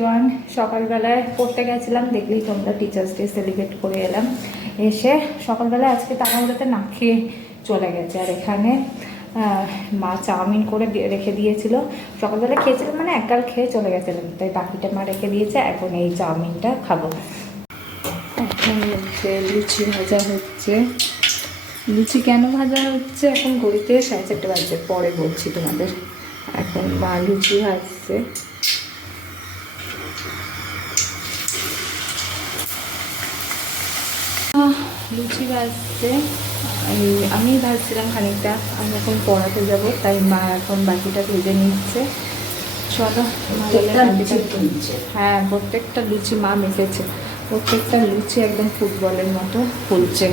One সকালবেলায় পড়তে গেছিলাম, দেখলেই তোমরা টিচার্স ডে সেলিব্রেট করে এলাম। এসে সকালবেলায় আজকে তাড়াহুড়োতে না খেয়ে চলে গেছে। আর এখানে মা চাউমিন করে রেখে দিয়েছিল। সকালবেলা খেয়েছিলাম মানে একগাল খেয়ে চলে গেছিলাম। তাই বাকিটা মা রেখে দিয়েছে, এখন এই চাউমিনটা খাব। এখন হচ্ছে লুচি ভাজা হচ্ছে। লুচি কেন ভাজা হচ্ছে? এখন ঘড়িতে সাড়ে চারটে বাজছে। পরে বলছি তোমাদের। এখন মা লুচি ভাজছে। লুচি ভাজছে এই- আমি ভাজছিলাম খানিকটা আমি এখন পড়াতে যাব তাই মা এখন বাকিটা ভেজে নিচ্ছে। চলো। হ্যাঁ প্রত্যেকটা লুচি মা মেখেছে। প্রত্যেকটা লুচি একদম ফুটবলের মতো ফুলছে।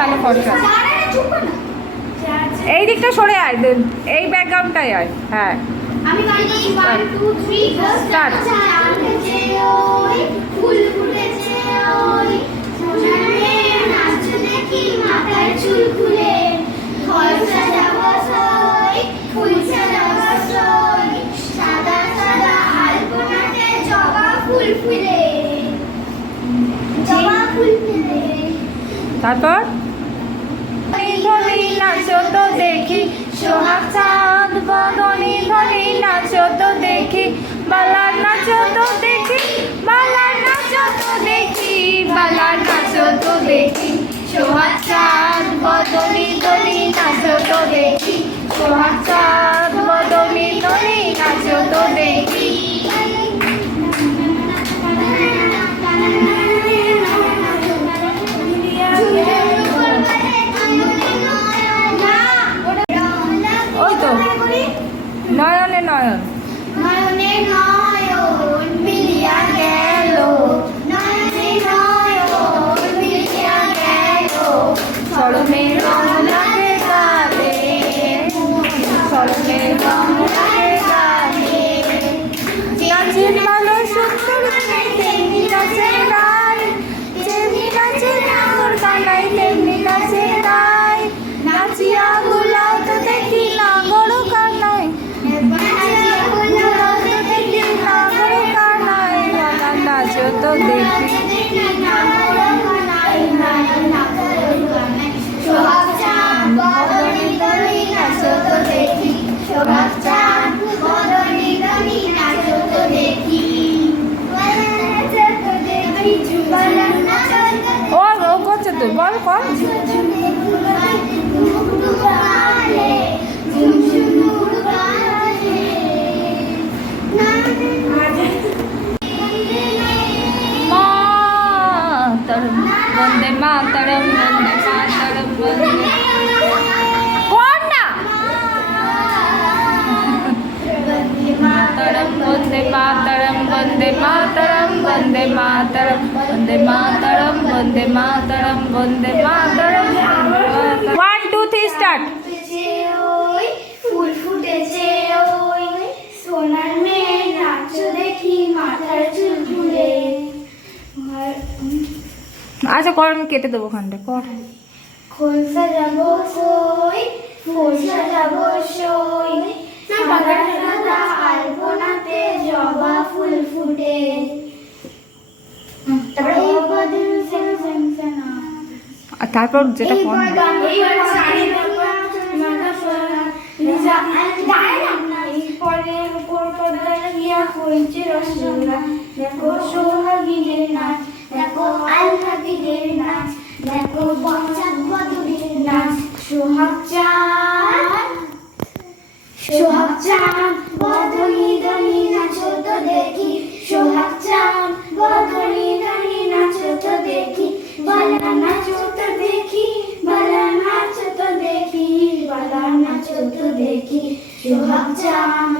ভালো ফর্সা এই দিকটা সরে আয় এই ব্যাকগ্রাউন্ডটাই আয় হ্যাঁ। তারপর ধনী নাচো তো দেখি, সোহাগ চাঁদ বদনি ধনী নাচো তো দেখি, বালার নাচ তো দেখি, বালার নাচ তো দেখি, বালার নাচ তো দেখি, সোহাগ চাঁদ বদনি ধনী வந்தே மாதரம் வந்தே மாதரம் மாதரம் வந்தே மாதரம் வந்தே மாதரம் வந்தே மாதரம் வந்தே மாதரம் வந்தே மாதரம் வந்தே மாதரம் আচ্ছা কর আমি কেটে দেবো ওখানটা কর। সই সই। আলপনাতে জবা ফুল ফুটে। তারপর? যেটা কোন দেখো সোহাগীদের নাচ। দেখো আলহাদিদের নাচ, দেখো বচ্চাত বদুরের নাচ, সোহাগ চাঁদ সোহাগ চাঁদ, বদনি দনি নাচো তো দেখি, সোহাগ চাঁদ, বদনি দনি নাচো তো দেখি, বালা নাচো তো দেখি, বালা নাচো তো দেখি, বালা নাচো তো দেখি, সোহাগ চাঁদ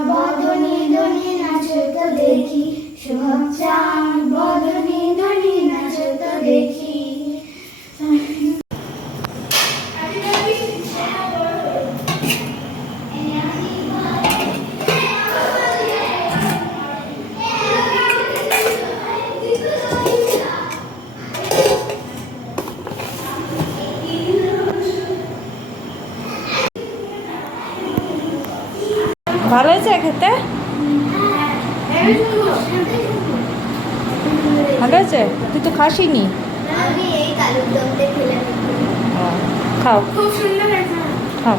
ভালো হয়েছে খেতে? ভালো হয়েছে? তুই তো খাসিনি। খাও। খুব সুন্দর হয়েছে। খাও।